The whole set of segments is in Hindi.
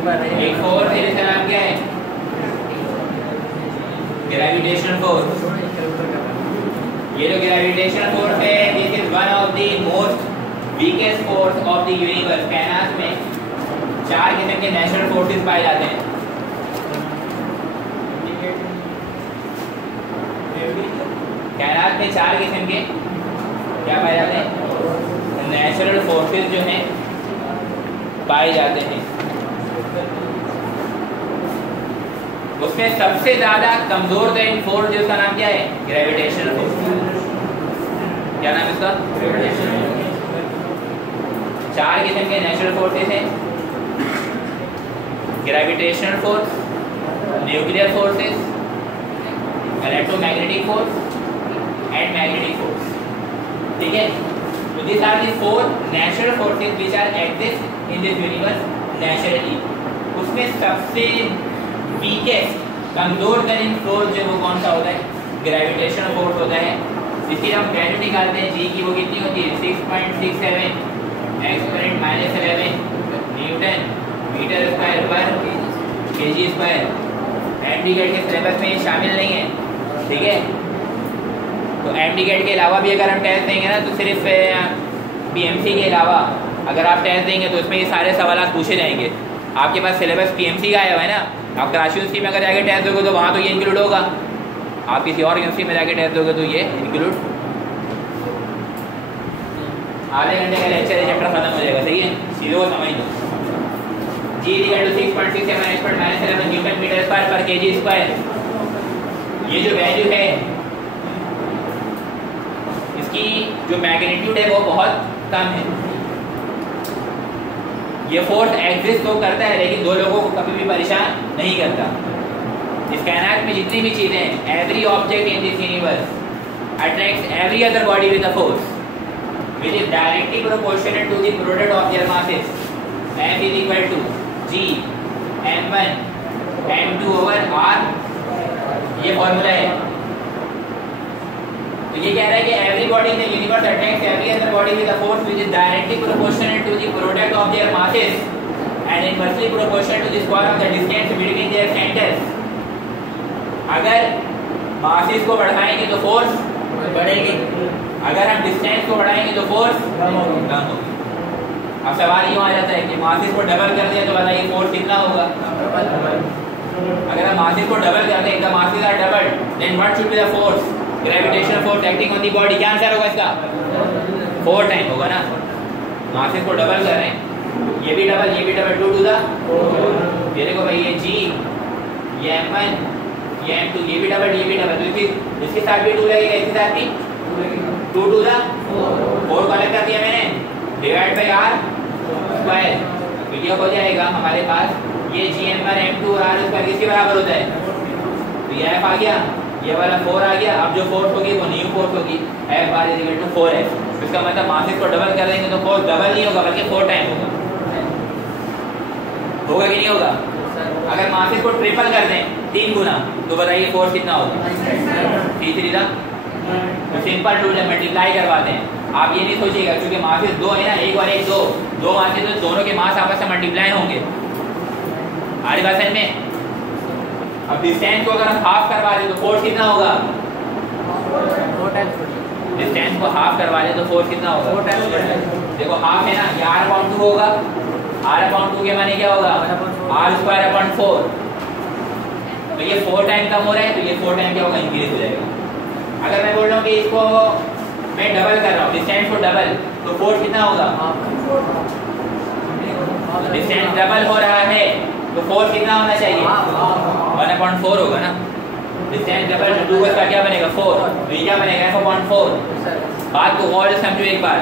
एक फोर्स है जिसका नाम क्या है? Gravitational force. ये जो ग्रेविटेशनल फोर्स है this is one of the most weakest force of the universe. कायनात में 4 किस्म के नेचुरल फोर्सेस पाए जाते हैं। कायनात में 4 किस्म के क्या पाए जाते हैं? नेचुरल फोर्सेस जो हैं पाए जाते हैं। उसमें सबसे ज्यादा कमजोर तरीन फोर्स जिसका नाम क्या है? Gravitational force. क्या नाम है इसका? ग्रेविटेशनल। 4 किस्म के नेचुरल फोर्सेस हैं। Gravitational force, nuclear forces, electromagnetic force and magnetic force. ठीक है, तो these are the 4 natural forces which are exist in this universe naturally। उसमें सबसे वीकेस्ट कमजोर तरीन फोर्स जो वो कौन सा होता है? ग्रेविटेशनल फोर्स होता है। इसकी हम वैल्यू निकालते हैं, जी की वो कितनी होती है? 6.67 एक्सपोनेंट -11 न्यूटन मीटर स्क्वायर पर केजी स्क्वायर। एमडीगेट के सिलेबस में शामिल नहीं है, ठीक है। तो एमडीगेट के अलावा भी अगर हम टेस्ट देंगे ना, तो सिर्फ पीएमसी के अलावा अगर आप टेस्ट देंगे तो इसमें ये सारे सवाल पूछे जाएंगे। आपके पास सिलेबस पीएमसी का आया हुआ है ना, आप कराची यूनिवर्सिटी में अगर जाके टेस्ट दोगे तो वहाँ तो ये इंक्लूड होगा। आप किसी और यूनिवर्सिटी में जाके टेस्ट दोगे तो ये इंक्लूड। आधे घंटे का लेक्चर चैप्टर खत्म हो जाएगा, सही है, सीधे वो समझ लो। G equal to 6.67 exponent newton metre square पर केजी स्क्वायर। ये जो वैल्यू है इसकी जो मैग्नीट्यूड है वो बहुत कम है। ये फोर्स एग्जिस्ट तो करता है लेकिन 2 लोगों को कभी भी परेशान नहीं करता। इस कायनात में जितनी भी चीजें हैं, every object in this universe attracts every other body with a force which is directly proportional to the product of their masses। m is equal to g m1 m2 over r। ये फॉर्मूला है। तो ये कह रहा है कि everybody in the universe attracts every other body with a force which is directly proportional to the product of their masses and inversely proportional to the square of the distance between their centers। अगर masses को बढ़ाएंगे तो फोर्स बढ़ेगी, अगर हम डिस्टेंस को बढ़ाएंगे तो फोर्स कम होगी। अब सवाल ये आ जाता है कि मासेस को डबल कर दिया तो बताइए फोर्स कितना होगा? अगर हम मासेस को डबल कर दें, the masses are double, then what should be the force? Gravitational force acting on the body. क्या आंसर होगा इसका? 4 टाइम होगा ना। मासेस को डबल कर रहे हैं, ये भी डबल, ये भी डबल, 2 टू द, ये देखो भाई, ये g, ये m1, ये m2, ये भी डबल, ये भी डबल। तो इसके साथ भी 2 लगेगा, इसके साथ भी 2 टू द 4 को अलग कर दिया मैंने, डिवाइड बाय r स्क्वायर। तो ये हो जाएगा हमारे पास, ये gm1 m2 और r स्क्वायर किसके बराबर होता है? तो ये f आ गया, ये वाला 4 आ गया। अब जो फोर्स होगी वो न्यू फोर्स होगी, f bar is equal to 4f। इसका मतलब मासेस को डबल कर देंगे तो फोर्स डबल नहीं होगा बल्कि 4 टाइम होगा। होगा कि नहीं होगा? अगर मासेस को ट्रिपल कर दें, 3 गुना, तो बताइए फोर्स कितना होगा? 3 × तो सिंपल रूल है, मल्टीप्लाई करवाते हैं। आप ये नहीं सोचिएगा क्योंकि मासेस 2 है ना, 1 और 1 2 मासेस, तो दोनों के मास आपस में मल्टीप्लाई होंगे। हमारी बात समझ में? अब डिस्टेंस को अगर हम हाफ करवा दें तो फोर्स कितना होगा? 4 टाइम्स। डिस्टेंस को हाफ करवा दें तो फोर्स कितना होगा? 4 टाइम्स। देखो हाफ है ना, ये r/2 होगा। r/2 के माने क्या होगा? r²/4। तो ये 4 टाइम कम हो रहा है, तो ये 4 टाइम क्या होगा? इंक्रीज हो जाएगा। अगर मैं बोल रहा हूँ कि इसको मैं डबल कर रहा हूँ, डिस्टेंस को डबल, तो फोर्स कितना होगा? डिस्टेंस डबल हो रहा है तो फोर्स कितना होना चाहिए? 1/4 होगा ना। डिस्टेंस डबल, 2 का क्या बनेगा? 4। तो ये क्या बनेगा? f/4। बात को और समझो एक बार,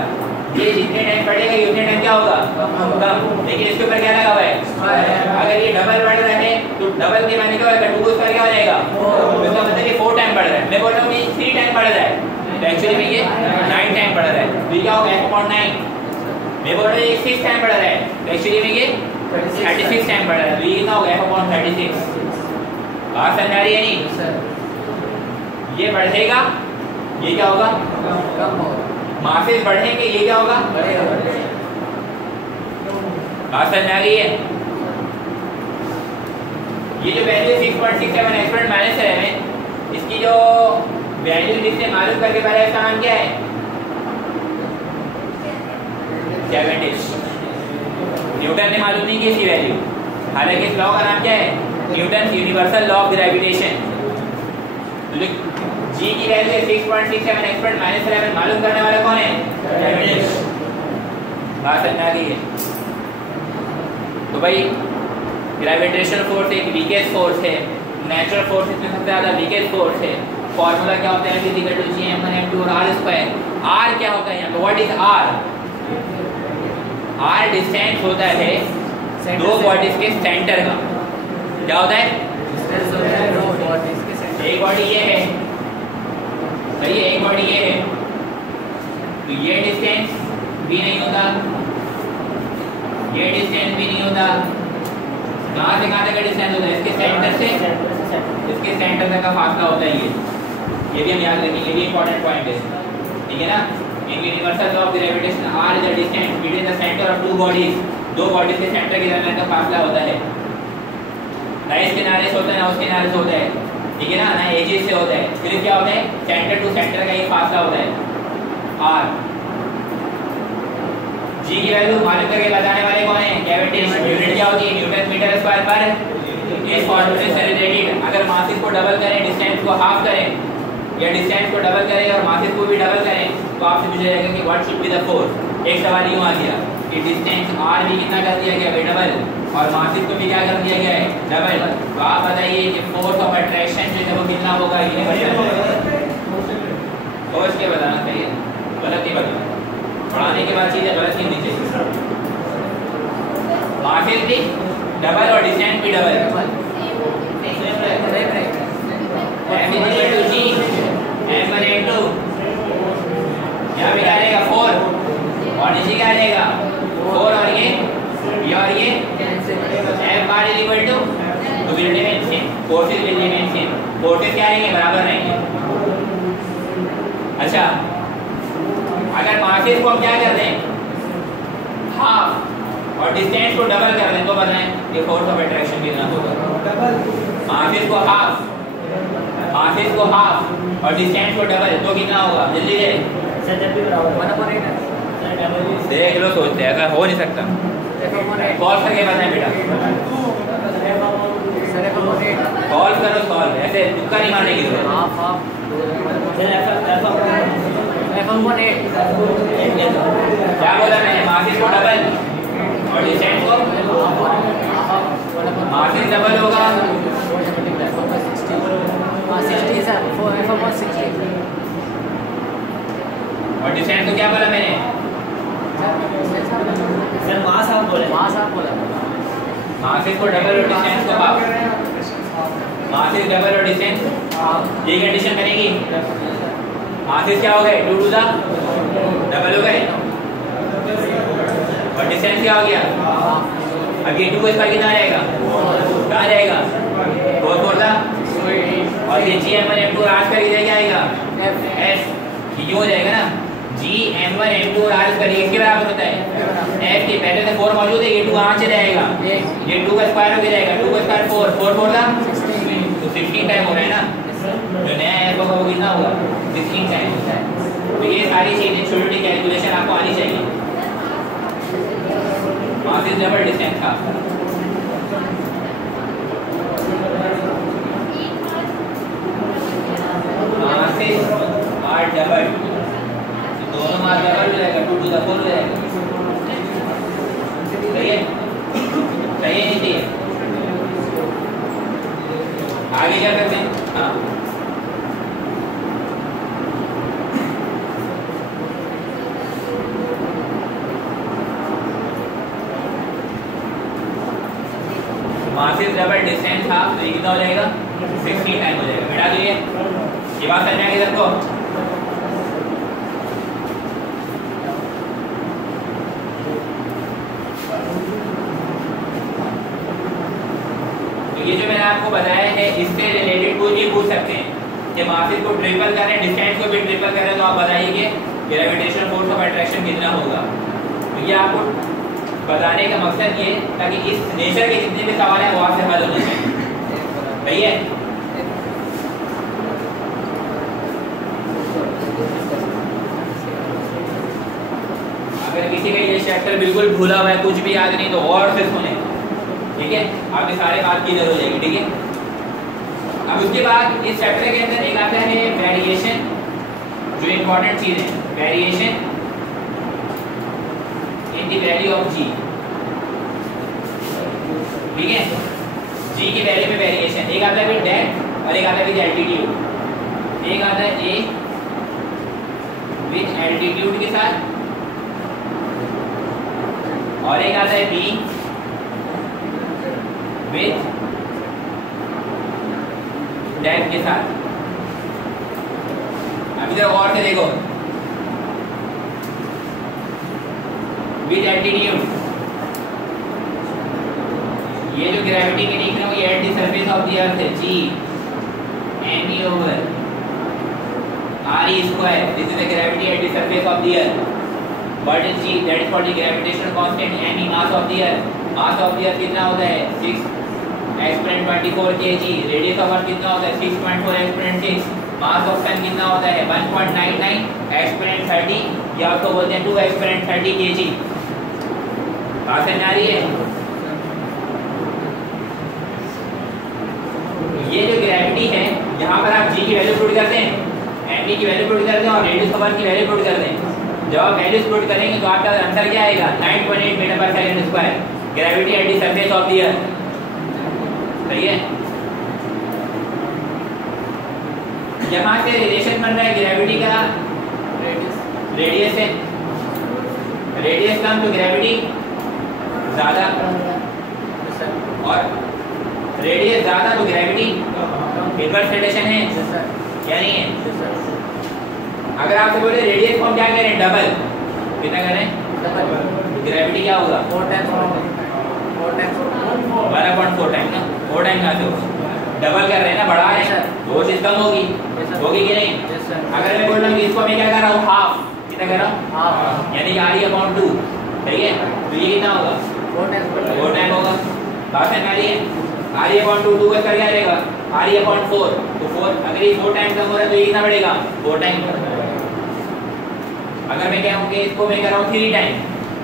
ये जितने टाइम बढ़ेगा ये उतने टाइम क्या होगा? कम। लेकिन इसके ऊपर क्या लगा हुआ है? अगर ये डबल बढ़ रहा है तो डबल के माने क्या होगा? 2 का क्या हो जाएगा? इसका मतलब ये 4 टाइम बढ़ रहा है। मैं बोल रहा हूँ कि 3 टाइम बढ़ रहा है, तो एक्चुअली में ये 9 टाइम बढ़ रहा है। तो ये क्या होगा? f/9। मैं बोल रहा हूँ ये 6 टाइम बढ़ रहा है, तो एक्चुअली में ये 36 टाइम बढ़ रहा है। तो ये कितना होगा? f/36। बात समझ आ रही है नहीं? ये बढ़ेगा, ये क्या होगा? कम होगा। मासेस बढ़ेंगे, ये क्या होगा? बात समझ आ रही है? ये जो वैल्यू 6.67 एक्सपोनेंट -11, इसकी जो वैल्यू जिससे मालूम करके पहले इसका नाम क्या है? कैवेंडिश। न्यूटन ने मालूम नहीं की इसकी वैल्यू, हालांकि इस लॉ का नाम क्या है? Newton universal law of gravitation. G की वैल्यू है 6.67 एक्सपोनेंट -11, मालूम करने वाला कौन है? कैवेंडिश। बात समझ आ गई है? तो भाई ग्रेविटेशनल फोर्स एक वीकेस्ट फोर्स है, नेचुरल फोर्स इसमें सबसे ज्यादा वीकेस्ट फोर्स है। फॉर्मूला क्या होता है? G(m1m2) और r²। r क्या होता है यहाँ पे? What is r? r distance होता है दो बॉडीज के सेंटर का। क्या होता है? एक बॉडी ये है, सही है, एक बॉडी ये है, तो ये डिस्टेंस भी नहीं होता, ये डिस्टेंस भी नहीं होता। कहाँ से कहाँ तक का डिस्टेंस होता है? इसके सेंटर से इसके सेंटर तक का फासला होता है ये भी हम याद रखेंगे, ये इंपॉर्टेंट पॉइंट है, ठीक है ना? In universal law of gravitation r is the distance between the centre of two bodies. दो बॉडीज के सेंटर के दरमियान का फासला होता है, ना इस किनारे से होता है ना उस किनारे से होता है, ठीक है ना? ना एजेस से होता है, सिर्फ क्या होता है? सेंटर टू सेंटर का ये फासला होता है r। g की वैल्यू मालूम करके बताने वाले कौन है? कैविंडिश। यूनिट क्या होती है? न्यूटन मीटर स्क्वायर पर इस फॉर्मूले से रिलेटेड अगर मासेस को डबल करें, डिस्टेंस को हाफ करें, या डिस्टेंस को डबल करें और मासेस को भी डबल करें, तो आपसे पूछा जाएगा कि what should be the force. एक सवाल यूं आ गया कि डिस्टेंस r भी कितना कर दिया गया भाई? डबल, और मासेस को भी क्या कर दिया गया है? डबल। तो आप बताइए कि फोर्स ऑफ अट्रैक्शन जो है वो कितना होगा? ये सोच के बताना चाहिए, गलत नहीं बताना। पढ़ाने के बाद चीजें गलत नहीं होनी चाहिए। मासेस भी डबल और डिस्टेंस भी double. m equal to g m1m2, यहाँ पे क्या रहेगा? 4, और नीचे क्या रहेगा? 4 और ये m bar is equal to will remain same, forces will remain same. Forces क्या रहेंगे? बराबर रहेंगे। अच्छा, अगर मासेस को हम क्या कर दें? हाफ, और डिस्टेंस को डबल कर दें, तो बताएं ये फोर्स ऑफ अट्रैक्शन कितना होगा? मासेस को हाफ और डिस्टेंस को डबल, तो कितना होगा? जल्दी से देख लो, सोचते हैं, ऐसा हो नहीं सकता। सॉल्व करके बताएं बेटा, सॉल्व करो, सॉल्व, ऐसे तुक्का नहीं मारने की जरूरत। क्या बोला मैंने? मासेस को डबल और डिस्टेंस को, मासेस डबल होगा और डिस्टेंस को क्या बोला मैंने? सर मास आप बोले, मासेस को डबल और डिस्टेंस को हाफ, मासेस डबल और डिस्टेंस, ये कंडीशन बनेगी। मासेस क्या हो गए? 2 टू द डबल हो गए, और डिस्टेंस क्या हो गया? अब ये 2 का स्क्वायर कितना आएगा? कहाँ जाएगा? 4 4 दा, और ये G(m1m2) और r² इधर क्या आएगा? s। ये हो जाएगा ना, G(m1m2) और r² इसके बराबर होता है f के। पहले से 4 मौजूद है, ये 2 कहाँ चले जाएगा? ये 2 का स्क्वायर हो जाएगा, 2 का स्क्वायर 4 4 4 दा, तो 16 टाइम हो रहा है ना। जो नया f होगा वो कितना होगा? 16 टाइम होता है। तो ये सारी चीजें छोटी छोटी कैलकुलेशन आपको आनी चाहिए। मासेस डबल, डिस्टेंस का, मासेस आर डबल, दोनों मास डबल हो जाएगा, 2 टू द 4 हो जाएगा। सही है? सही है? नहीं? आगे क्या करते हैं? हाँ, मासेस डबल, डिस्टेंस हाफ, तो ये कितना हो जाएगा? 16 टाइम हो जाएगा। बेटा तो ये बात समझ आ गई सबको? तो ये जो मैंने आपको बताया है, इससे रिलेटेड कुछ भी पूछ सकते हैं कि मासेस को ट्रिपल करें, डिस्टेंस को भी ट्रिपल करें, तो आप बताइए कि ग्रेविटेशनल फोर्स ऑफ अट्रैक्शन कितना होगा। तो ये आपको बताने का मकसद ये ताकि इस नेचर के जितने भी सवाल हैं वो आपसे हल होने चाहिए। सही है। अगर किसी का ये चैप्टर बिल्कुल भूला हुआ है, कुछ भी याद नहीं, तो और से सुने, ठीक है, आपके सारे बात क्लियर हो जाएगी, ठीक है। अब उसके बाद इस चैप्टर के अंदर एक आता है वेरिएशन, जो इंपॉर्टेंट चीज है, variation in the value of G, ठीक है, जी की वैल्यू में वेरिएशन। एक आता है विद डेप्थ और एक आता है विद एल्टीट्यूड। एक आता है ए विद एल्टीट्यूड के साथ और एक आता है बी विद डेप्थ के साथ। अब इधर और से देखो, विद एल्टीट्यूड, ये जो ग्रेविटी के दिख रहे हो, ये at the surface of the earth है, G M E over R E square, this is the gravity at the surface of the earth. What is G? That is for the gravitational constant m, mass of the earth. Mass of the earth कितना होता है 6 exponent 24 kg। Radius of earth कितना होता है 6.4 exponent 6। Mass of sun कितना होता है 1.99 exponent 30, या उसको बोलते हैं 2 exponent 30 kg। बात समझ आ रही है? ये जो ग्रेविटी है, यहाँ पर आप G की वैल्यू पुट करते हैं, m की वैल्यू पुट करते हैं और रेडियस ऑफ अर्थ की वैल्यू पुट करते हैं। जब आप वैल्यूज पुट करेंगे तो आपका आंसर क्या आएगा 9.8 मीटर पर second square, gravity at the surface of the अर्थ। सही है। यहाँ से रिलेशन बन रहा है ग्रेविटी का रेडियस से, रेडियस कम तो ग्रेविटी ज्यादा, और रेडियस ज्यादा तो ग्रेविटी इनवर्स रिलेशन है या नहीं है? अगर आपसे बोले रेडियस को हम क्या करें डबल, कितना करें डबल, ग्रेविटी क्या होगा 4 टाइम्स 1/4 टाइम ना, 4 टाइम का तो डबल कर रहे हैं ना, बढ़ा रहे हैं, वो चीज कम होगी कि नहीं? अगर मैं बोल रहा हूँ इसको मैं क्या कर रहा हूँ हाफ, कितना कर रहा हूँ हाफ, यानी कि RE/2, ठीक है, तो ये कितना होगा 4 टाइम होगा। बात समझ आ रही है? RE/2 2 का कर क्या रहेगा RE/4, तो 4, अगर ये 4 टाइम कम हो रहा है तो ये कितना बढ़ेगा 4 टाइम। अगर मैं क्या हूँ कि इसको मैं कर रहा हूँ 3 टाइम,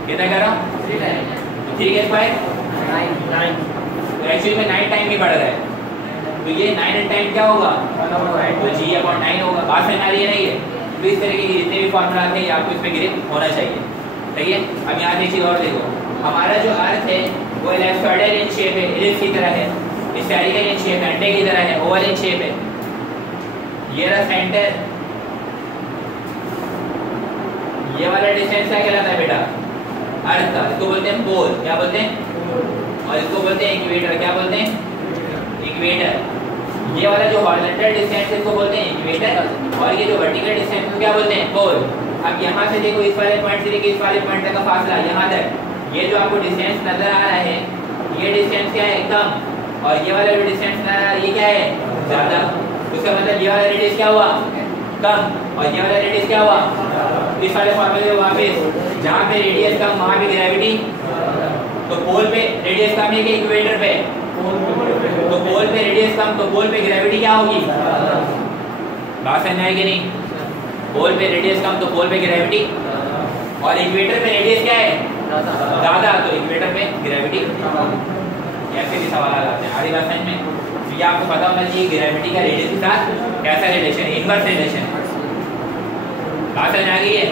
कितना कर रहा हूँ 3 टाइम, तो 3 के स्क्वायर 9, तो एक्चुअली में 9 टाइम ही बढ़ रहा है, तो ये 9 टाइम क्या होगा तो G/9 होगा। बात समझ आ रही है नहीं है? तो इस तरीके के जितने भी फॉर्मूला थे आपको इसमें ग्रिप होना चाहिए, ठीक है। अब यहाँ से एक चीज और देखो, हमारा जो अर्थ है वो एलिप्सॉइडल इन शेप है, एलिप्स की तरह है, स्फेरिकल इन शेप है, अंडे की तरह है, ओवल इन शेप है। ये रहा सेंटर, ये वाला डिस्टेंस क्या कहलाता है बेटा अर्थ का, इसको बोलते हैं पोल, क्या बोलते हैं, और इसको बोलते हैं इक्वेटर, क्या बोलते हैं इक्वेटर। ये वाला जो हॉरिजॉन्टल डिस्टेंस है इसको बोलते हैं इक्वेटर, और ये जो वर्टिकल डिस्टेंस को क्या बोलते हैं पोल। अब यहाँ से देखो इस वाले पॉइंट से लेकर इस वाले पॉइंट तक का फासला, यहाँ तक ये जो आपको डिस्टेंस नजर आ रहा है, ये डिस्टेंस क्या है कम, और ये वाला जो डिस्टेंस नजर आ रहा है ये क्या है ज्यादा। उसका मतलब ये वाला रेडियस क्या हुआ कम, और ये वाला रेडियस क्या हुआ, इस वाले फॉर्मूले में वापस जहाँ पे रेडियस कम वहाँ पे ग्रेविटी, तो पोल पे रेडियस कम है कि इक्वेटर पे, तो पोल पे रेडियस कम तो पोल पे ग्रेविटी क्या होगी, बात समझ आएगी नहीं? पोल पे रेडियस कम तो पोल पे ग्रेविटी, और इक्वेटर पे रेडियस क्या है ज्यादा, तो इक्वेटर पे ग्रेविटी। ऐसे भी सवाल आ जाते हैं आधी बात समझ में। तो ये आपको पता होना चाहिए ग्रेविटी का रेडियस के साथ कैसा रिलेशन, इनवर्स रिलेशन। बात समझ आ गई है?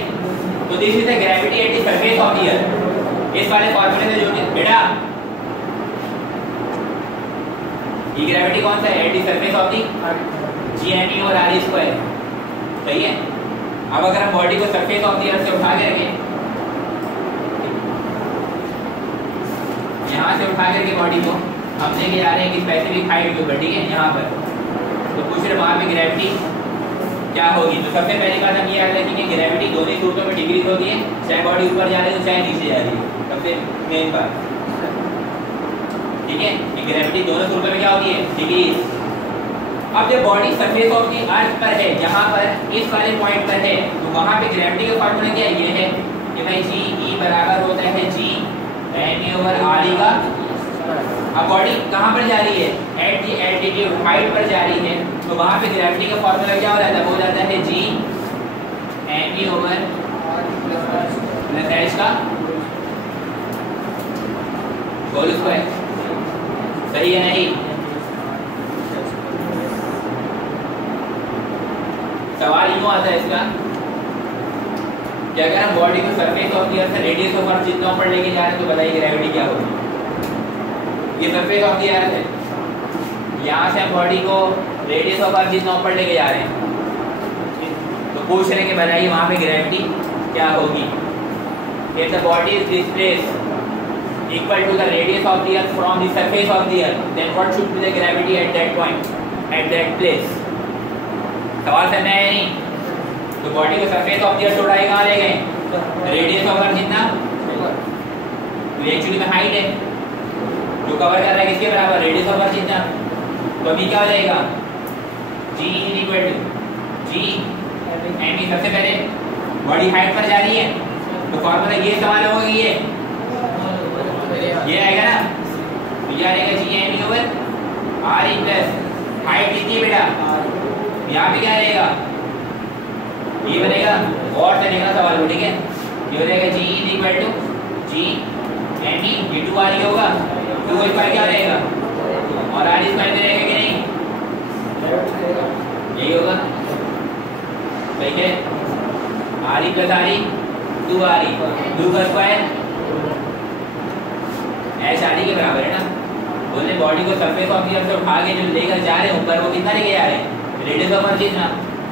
तो this is the gravity at the surface of the अर्थ। इस वाले फॉर्मूले से जो बेटा ये ग्रेविटी कौन सा है eight the surface of the G और RE स्क्वायर, सही है। अब अगर हम बॉडी को सरफेस ऑफ द अर्थ से उठा के रखें, यहाँ से उठा करके बॉडी को हम लेके जा रहे हैं कि स्पेसिफिक हाइट के ऊपर, ठीक है, यहाँ पर, तो पूछ रहे वहाँ पे ग्रेविटी क्या होगी। तो सबसे पहली बात हम ये याद रखेंगे ग्रेविटी दोनों सूरतों में डिग्री होती है, चाहे बॉडी ऊपर जा रही है तो चाहे नीचे जा रही है, सबसे मेन बात, ठीक है, कि ग्रेविटी दोनों सूरतों में क्या होती है डिग्री। अब जब बॉडी सरफेस ऑफ द अर्थ पर है, यहाँ पर इस वाले पॉइंट पर है, तो वहाँ पे ग्रेविटी का फॉर्मूला क्या ये है कि भाई G E बराबर होता है G M/RE का अब बॉडी कहाँ पर जा रही है? एट दी एल्टीट्यूड, हाइट पर जा रही है, तो वहां पे ग्रेविटी का फॉर्मूला क्या हो जाता है? वो हो जाता है G M E over plus H का होल स्क्वायर। सही है नहीं? सवाल यूं आता है इसका कि अगर हम बॉडी को सरफेस ऑफ द अर्थ से रेडियस ऑफ अर्थ जितना ऊपर लेके जा रहे हैं तो बताइए ग्रेविटी क्या होगी? ये सरफेस ऑफ द अर्थ है, यहाँ से हम बॉडी को रेडियस ऑफ अर्थ जितना ऊपर लेके जा रहे हैं, तो पूछ रहे कि बताइए वहाँ पे ग्रेविटी क्या होगी? If the body is displaced equal to the radius of the earth from the surface of the earth, then what should be the gravity at that point, at that place? सवाल समझ आया नहीं? तो बॉडी को सरफेस ऑफ द अर्थ उड़ाई कहाँ ले गए? रेडियस ऑफ अर्थ जितना, तो एक्चुअली में हाइट है जो कवर कर रहा है किसके बराबर? रेडियस ऑफ अर्थ जितना। तो अभी क्या हो जाएगा? G equal to G M E. सबसे पहले बॉडी हाइट पर जा रही है तो फॉर्मूला ये सवाल होगा कि ये आएगा ना, तो ये आएगा G M E over R E plus height कितनी है बेटा? यहाँ पे क्या रहेगा? ये बनेगा और चलेगा सवाल को, ठीक है? ये हो जाएगा G equal to G M E, ये 2 आर ई होगा, 2 स्क्वायर क्या रहेगा? और आर स्क्वायर में रहेगा कि नहीं? यही होगा, ठीक है? Are E plus R E 2 R E, 2 का स्क्वायर एच आर ई के बराबर है ना। बोलने बॉडी को सरफेस ऑफ द अर्थ से उठा के जो लेकर जा रहे हैं ऊपर, वो कितना लेके जा रहे हैं? रेडियस ऑफ अर्थ जितना।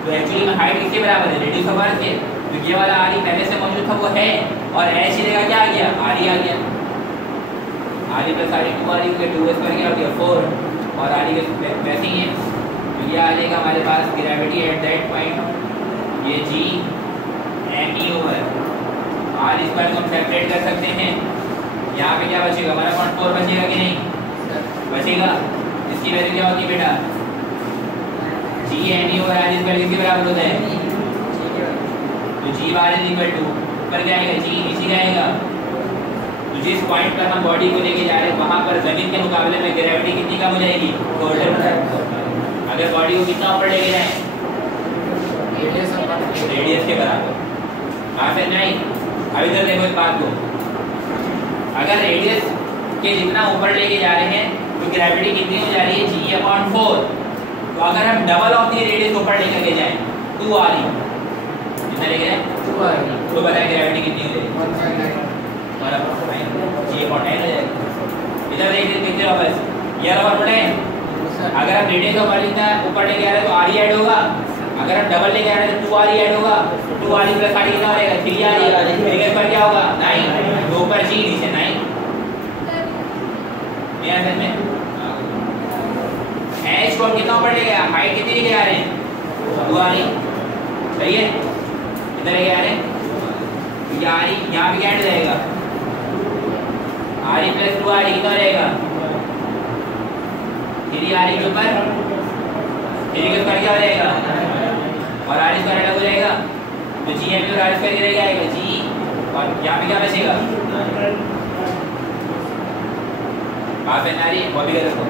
तो एक्चुअली में हाइट किसके बराबर है? रेडियस ऑफ अर्थ के। तो ये वाला आर ई पहले से मौजूद था वो है, और एच ही लेगा क्या आ गया? आर ई आ गया। Are E plus R E 2 R E के 2 स्क्वायर क्या हो गया? 4, और आर ई के वैसे ही है। तो ये आ जाएगा हमारे पास ग्रेविटी एट दैट पॉइंट, ये G M E over R square को हम सेपरेट कर सकते हैं। यहाँ पे क्या बचेगा? 1/4 बचेगा कि नहीं? बचेगा। इसकी वैल्यू क्या होती है बेटा? G M E over R square किसके बराबर होता है? तो G bar is equal to ऊपर क्या आएगा? जी नीचे क्या आएगा? तो जिस पॉइंट पर हम बॉडी को लेके जा रहे हैं वहां पर जमीन के मुकाबले में ग्रेविटी कितनी कम हो जाएगी? 4। अगर बॉडी को कितना ऊपर लेके जाए? रेडियस के बराबर। हाँ सर नहीं? अभी तक देखो इस बात को, अगर रेडियस के जितना ऊपर लेके जा रहे हैं तो ग्रेविटी कितनी हो जा रही है? G/4। तो अगर हम डबल ऑफ दी रेडियस ऊपर लेकर के जाएं 2 आर ई, कितना लेके जाएं? 2 आर ई, तो बताएं ग्रेविटी कितनी हो जाएगी? 1.9 हो जाएगा। इधर देखिए पिक्चर ऑफ बस ये रहा फॉर्मूला है। अगर हम रेडियस ऑफ अर्थ जितना ऊपर लेके आ रहे हैं तो आर ई ऐड होगा, अगर हम डबल लेके आ रहे हैं तो 2 आर ई ऐड होगा, 2 are E plus R E कितना हो जाएगा? 3 आर ई। फिगर पर क्या होगा? 9, तो ऊपर जी नीचे 9। ये आंसर में एच को कितना ऊपर ले गया? हाइट कितनी लेके आ रहे हैं? 2 आर ई। सही है? कितना लेके आ रहे हैं? ये आर ई यहाँ पे क्या ऐड हो जाएगा? Are E plus 2 R E कितना हो जाएगा? 3 आर ई के ऊपर 3 के ऊपर क्या हो जाएगा? और आर स्क्वायर अलग हो जाएगा, तो जी एम और आर स्क्वायर किधर जाएगा? जी, और यहाँ पे क्या बचेगा? बात है ना रही है? वो भी कर रखो।